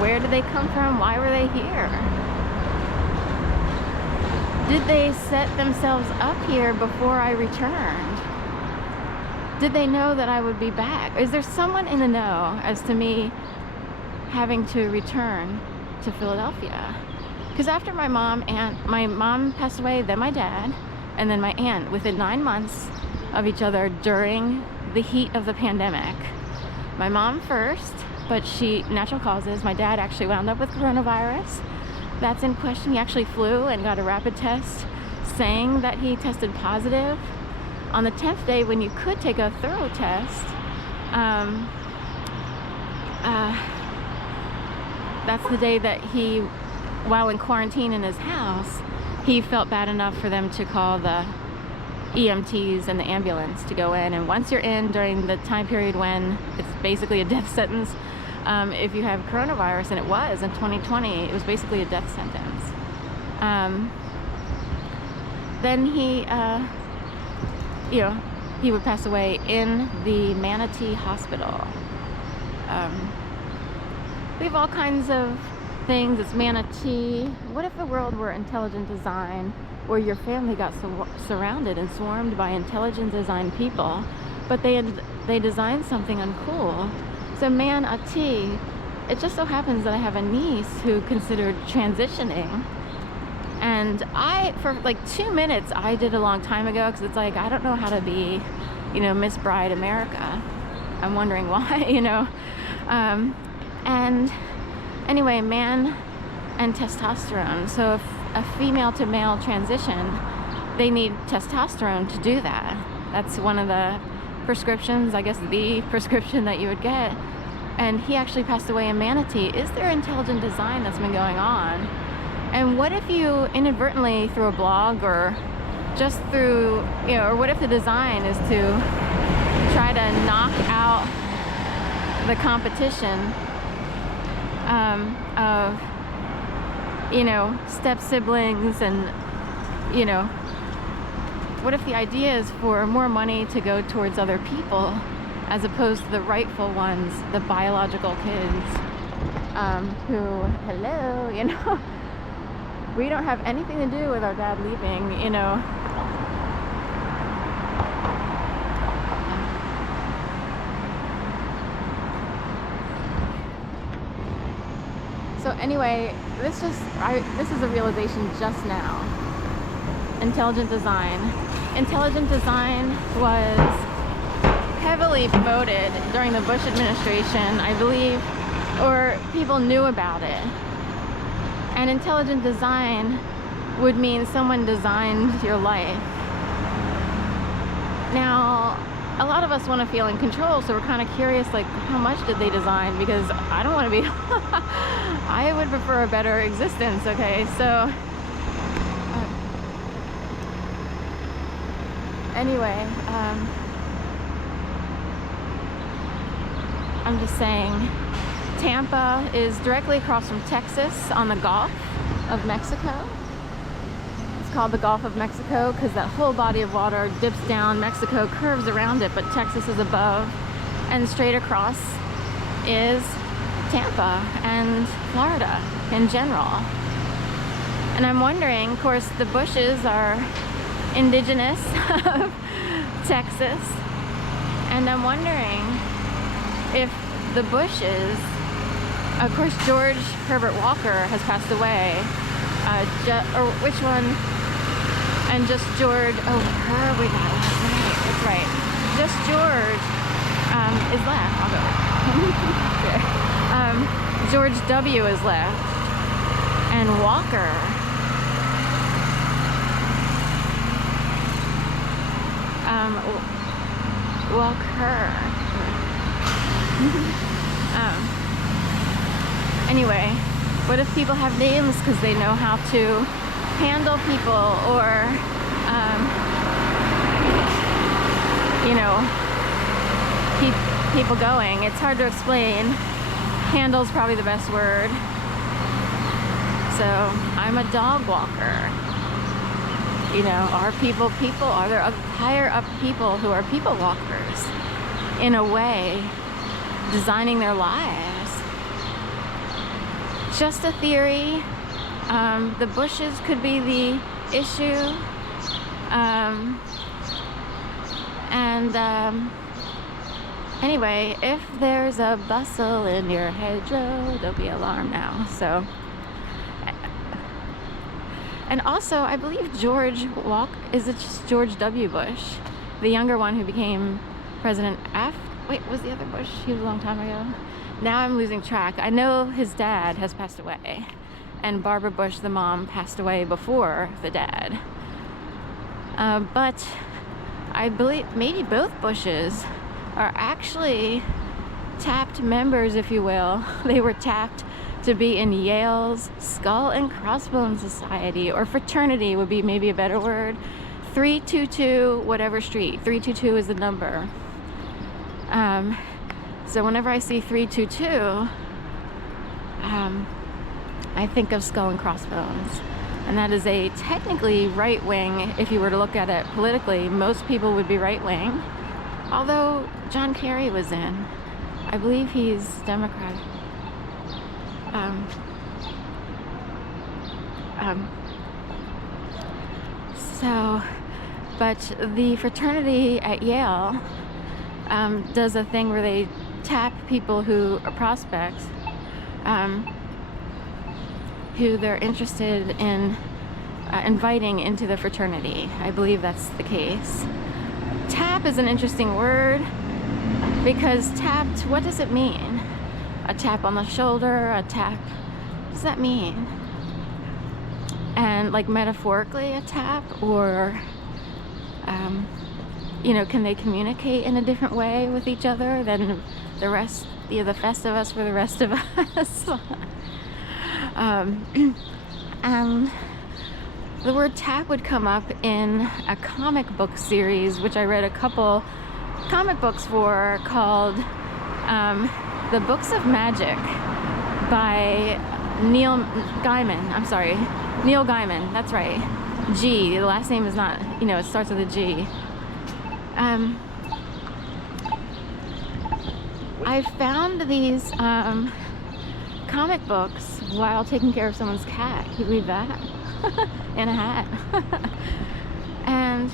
Where did they come from? Why were they here? Did they set themselves up here before I returned? Did they know that I would be back? Is there someone in the know as to me having to return to Philadelphia? Because after my mom passed away, then my dad, and then my aunt, within 9 months of each other during the heat of the pandemic. My mom first, but natural causes. My dad actually wound up with coronavirus. That's in question. He actually flew and got a rapid test saying that he tested positive. On the 10th day, when you could take a thorough test, that's the day that he, while in quarantine in his house, he felt bad enough for them to call the EMTs and the ambulance to go in. And once you're in during the time period when it's basically a death sentence, if you have coronavirus, and it was in 2020, it was basically a death sentence. Then he would pass away in the Manatee Hospital. We have all kinds of things. It's Manatee. What if the world were intelligent design, where your family got surrounded and swarmed by intelligent design people, but they designed something uncool? So Manatee, it just so happens that I have a niece who considered transitioning, and for like 2 minutes, I did a long time ago, because it's like, I don't know how to be, Miss Bride America. I'm wondering why, and anyway, man and testosterone. So if a female to male transition, they need testosterone to do that. That's one of the prescriptions, I guess the prescription that you would get. And he actually passed away in Manatee. Is there intelligent design that's been going on? And what if you inadvertently, through a blog or just through, or what if the design is to try to knock out the competition of step siblings, and what if the idea is for more money to go towards other people as opposed to the rightful ones, the biological kids, who, hello, we don't have anything to do with our dad leaving, So anyway, this is a realization just now. Intelligent design. Intelligent design was heavily promoted during the Bush administration, I believe, or people knew about it. And intelligent design would mean someone designed your life. Now, a lot of us want to feel in control, so we're kind of curious, like, how much did they design? Because I don't want to be, I would prefer a better existence, okay? So, anyway, I'm just saying, Tampa is directly across from Texas on the Gulf of Mexico. It's called the Gulf of Mexico because that whole body of water dips down. Mexico curves around it, but Texas is above, and straight across is Tampa and Florida in general. And I'm wondering, of course, the Bushes are indigenous of Texas, and I'm wondering if the Bushes, of course, George Herbert Walker has passed away, or which one? And just George, her we got last night, that's right. Just George is left, I'll go. George W. is left, and Walker, anyway, what if people have names because they know how to handle people, or keep people going? It's hard to explain. Handle's probably the best word. So I'm a dog walker. Are are there higher up people who are people walkers, in a way, designing their lives? just a theory. The bushes could be the issue. Anyway, if there's a bustle in your hedgerow, don't be alarmed now. So, and also, I believe is it just George W. Bush, the younger one who became President wait, was the other Bush? He was a long time ago. Now I'm losing track. I know his dad has passed away, and Barbara Bush, the mom, passed away before the dad. But I believe maybe both Bushes are actually tapped members, if you will. They were tapped to be in Yale's Skull and Crossbones Society, or fraternity would be maybe a better word. 322 whatever street. 322 is the number. So whenever I see 322, I think of Skull and Crossbones. And that is a technically right wing, if you were to look at it politically. Most people would be right wing. Although John Kerry was in. I believe he's Democratic. But the fraternity at Yale does a thing where they tap people who are prospects, who they're interested in inviting into the fraternity. I believe that's the case. Tap is an interesting word, because tapped, what does it mean? A tap on the shoulder, a tap, what does that mean? And like metaphorically a tap, or can they communicate in a different way with each other than the rest, the Festivus for the rest of us? And the word tap would come up in a comic book series, which I read a couple comic books for, called The Books of Magic by Neil Gaiman, that's right. G, the last name is not, it starts with a G. I found these comic books while taking care of someone's cat. Can you believe that? In a hat. And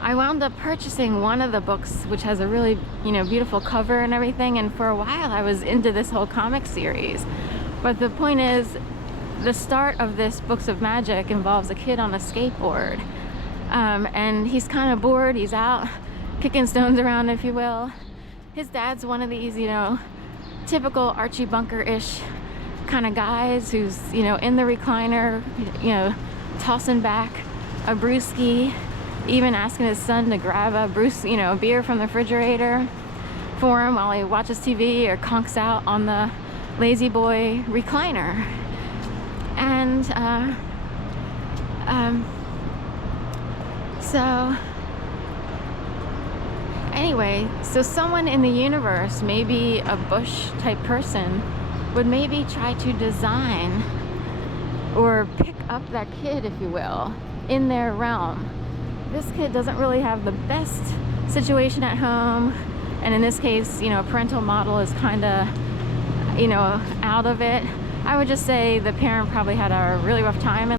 I wound up purchasing one of the books, which has a really, beautiful cover and everything. And for a while I was into this whole comic series. But the point is, the start of this Books of Magic involves a kid on a skateboard. And he's kind of bored. He's out kicking stones around, if you will. His dad's one of these, typical Archie Bunker-ish kind of guys who's, in the recliner, tossing back a brewski, even asking his son to grab a beer from the refrigerator for him while he watches TV or conks out on the lazy boy recliner. And so someone in the universe, maybe a Bush type person, would maybe try to design or pick up that kid, if you will, in their realm. This kid doesn't really have the best situation at home, and in this case, a parental model is kind of, out of it. I would just say the parent probably had a really rough time